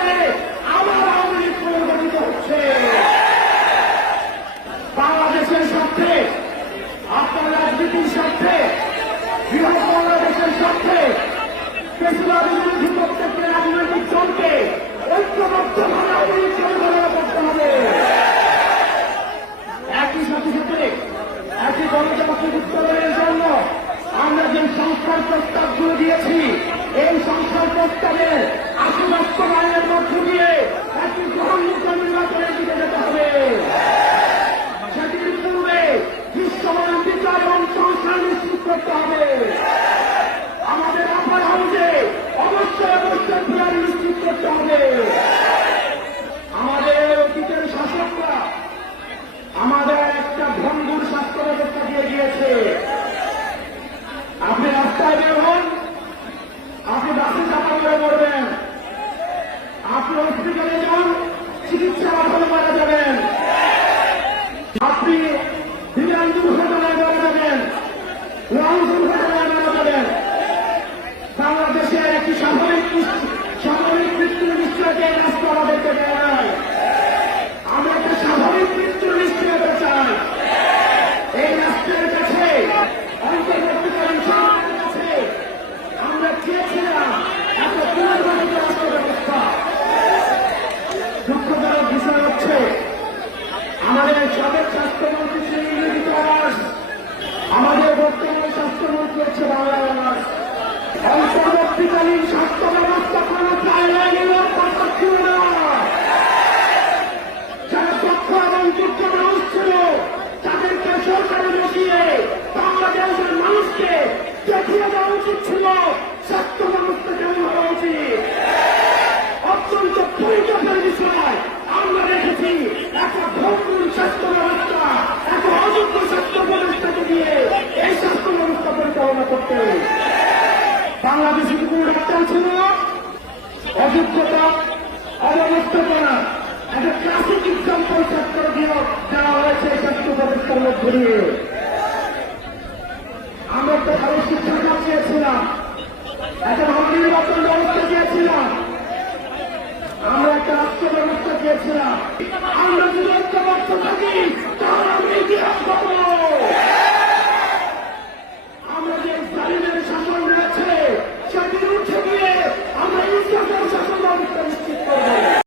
করে আবার হচ্ছে। বাংলাদেশের স্বার্থে আপনার রাজনীতির স্বার্থে ভঙ্গুর স্বাস্থ্য ব্যবস্থা দিয়ে গিয়েছে। আপনি রাস্তায় বের হন, আপনি বাসে চাপা করে পড়বেন। আপনি হসপিটালে যান, চিকিৎসা অভাবে মারা যাবেন আপনি বিমান দুর্ঘটনায় মারা যাবেন লঞ্চ দুর্ঘটনায় মারা যাবেন বাংলাদেশের একটি স্বাভাবিক অন্তর্বর্তীকালীন স্বাস্থ্য ব্যবস্থা কোনো নেওয়ার কথা ছিল না। যারা দক্ষ এবং যোগ্য মানুষ ছিল, তাদেরকে সরকারে বসিয়ে বাংলাদেশের মানুষকে দেখিয়ে দেওয়া উচিত ছিল। বাংলাদেশি পূর্বাচল ছিল অযোগ্যতা অব্যবস্থাপনা একটা ক্লাসিক এক্সাম্পল ছাত্র দিয়ে দেওয়া হয়েছে এই ছাত্র ব্যবস্থার মধ্যে দিয়ে। আমরা তো ভালো শিক্ষাটা চেয়েছিলাম একটা ভালো নির্বাচন ব্যবস্থা চেয়েছিলাম আমরা একটা রাষ্ট্র ব্যবস্থা চেয়েছিলাম আমরা যদি একটা ঐক্যবদ্ধ থাকি, তাহলে